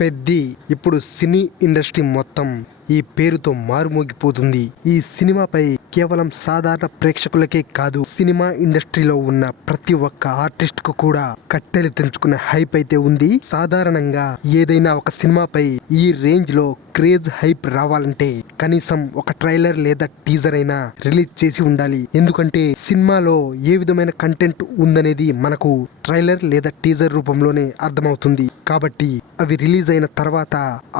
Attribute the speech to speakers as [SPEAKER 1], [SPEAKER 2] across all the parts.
[SPEAKER 1] పెద్ది ఇప్పుడు cine industry మొత్తం ఈ పేరుతో మారుమోగిపోతుంది. ఈ సినిమాపై కేవలం సాధారణ ప్రేక్షకులకే కాదు సినిమా ఇండస్ట్రీలో ఉన్న ప్రతి ఒక్క ఆర్టిస్ట్కు కూడా కట్టెలు తెంచుకునే హైప్ అయితే ఉంది. సాధారణంగా ఏదైనా ఒక సినిమాపై ఈ రేంజ్లో క్రేజ్ హైప్ రావాలంటే కనీసం ఒక ట్రైలర్ లేదా టీజర్ అయినా రిలీజ్ చేసి ఉండాలి. ఎందుకంటే సినిమాలో ఏ విధమైన కంటెంట్ ఉందనేది మనకు ట్రైలర్ లేదా టీజర్ రూపంలోనే అర్థమవుతుంది. కాబట్టి అవి రిలీజ్ అయిన తర్వాత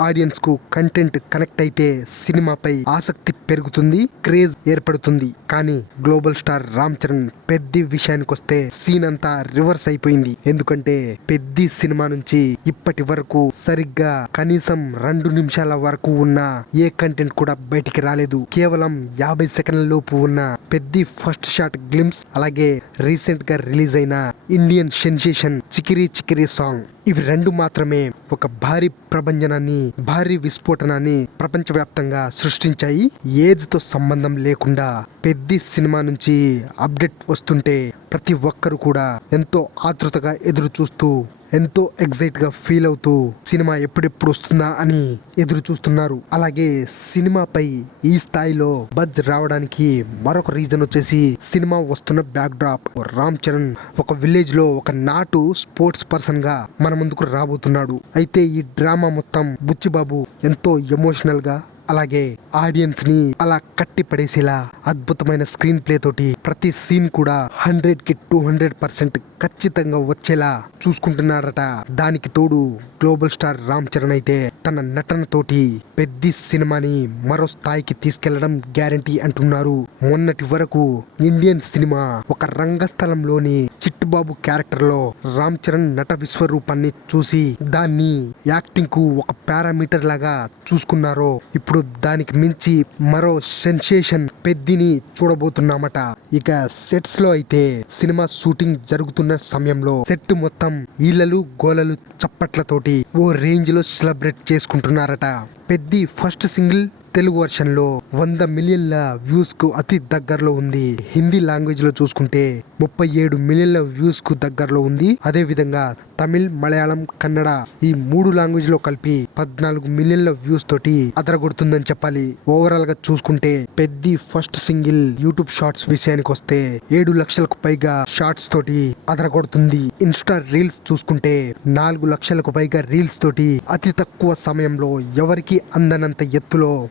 [SPEAKER 1] ఆడియన్స్కు కంటెంట్ కనెక్ట్ అయితే సినిమాపై ఆసక్తి పెరుగుతుంది క్రేజ్ ఏర్పడుతుంది. కానీ గ్లోబల్ స్టార్ రామ్ చరణ్ పెద్ది విషయానికి వస్తే సీన్ అంతా రివర్స్ అయిపోయింది. ఎందుకంటే పెద్ది సినిమా నుంచి ఇప్పటి వరకు సరిగ్గా కనీసం రెండు నిమిషాల వరకు ఉన్న ఏ కంటెంట్ కూడా బయటికి రాలేదు. కేవలం యాభై సెకండ్ల లోపు ఉన్న పెద్ది ఫస్ట్ షాట్ గ్లిమ్స్ అలాగే రీసెంట్గా రిలీజ్ అయిన Indian sensation Chikiri Chikiri song. ఇవి రెండు మాత్రమే ఒక భారీ ప్రభంజనాన్ని భారీ విస్ఫోటనాన్ని ప్రపంచవ్యాప్తంగా సృష్టించాయి. ఏజ్తో సంబంధం లేకుండా పెద్ద సినిమా నుంచి అప్డేట్ వస్తుంటే ప్రతి ఒక్కరు కూడా ఎంతో ఆతృతగా ఎదురు చూస్తూ ఎంతో ఎగ్జైట్గా ఫీల్ అవుతూ సినిమా ఎప్పుడెప్పుడు వస్తుందా అని ఎదురు చూస్తున్నారు అలాగే సినిమాపై ఈ స్థాయిలో బజ్ రావడానికి మరొక రీజన్ వచ్చేసి సినిమా వస్తున్న బ్యాక్ డ్రాప్ రామ్ చరణ్ ఒక విలేజ్లో ఒక నాటు స్పోర్ట్స్ పర్సన్గా మన ముందుకు రాబోతున్నాడు. అయితే ఈ డ్రామా మొత్తం బుచ్చిబాబు ఎంతో ఎమోషనల్గా అలాగే ఆడియన్స్ని అలా కట్టి పడేసేలా అద్భుతమైన స్క్రీన్ ప్లే తోటి ప్రతి సీన్ కూడా హండ్రెడ్కి టూ హండ్రెడ్ పర్సెంట్ ఖచ్చితంగా వచ్చేలా చూసుకుంటున్నాడట. దానికి తోడు గ్లోబల్ స్టార్ రామ్ చరణ్ అయితే తన నటనతోటి పెద్ద సినిమాని మరో స్థాయికి తీసుకెళ్ళడం గ్యారంటీ అంటున్నారు. మొన్నటి వరకు ఇండియన్ సినిమా ఒక రంగస్థలంలోని చిట్టుబాబు క్యారెక్టర్లో రామ్ చరణ్ నట విశ్వరూపాన్ని చూసి దాన్ని యాక్టింగ్కు ఒక పారామీటర్ లాగా చూసుకున్నారో ఇప్పుడు దానికి మించి మరో సెన్సేషన్ పెద్దిని చూడబోతున్నామట. ఇక సెట్స్లో అయితే సినిమా షూటింగ్ జరుగుతున్న సమయంలో సెట్ మొత్తం ఈలలు గోలలు చప్పట్లతోటి ఓ రేంజ్లో సెలబ్రేట్ చేసుకుంటున్నారట. పెద్ది ఫస్ట్ సింగిల్ తెలుగు వర్షన్లో వంద మిలియన్ల వ్యూస్కు అతి దగ్గరలో ఉంది. హిందీ లాంగ్వేజ్లో చూసుకుంటే ముప్పై ఏడు మిలియన్ల వ్యూస్కు దగ్గరలో ఉంది. అదే విధంగా తమిళ్ మలయాళం కన్నడ ఈ మూడు లాంగ్వేజ్లో కలిపి పద్నాలుగు మిలియన్ల వ్యూస్ తోటి అదరగొడుతుందని చెప్పాలి. ఓవరాల్గా చూసుకుంటే పెద్ద ఫస్ట్ సింగిల్ యూట్యూబ్ షార్ట్స్ విషయానికి వస్తే ఏడు లక్షలకు పైగా షార్ట్స్ తోటి అదరగొడుతుంది. ఇన్స్టా రీల్స్ చూసుకుంటే నాలుగు లక్షలకు పైగా రీల్స్ తోటి అతి తక్కువ సమయంలో ఎవరికి అందనంత ఎత్తులో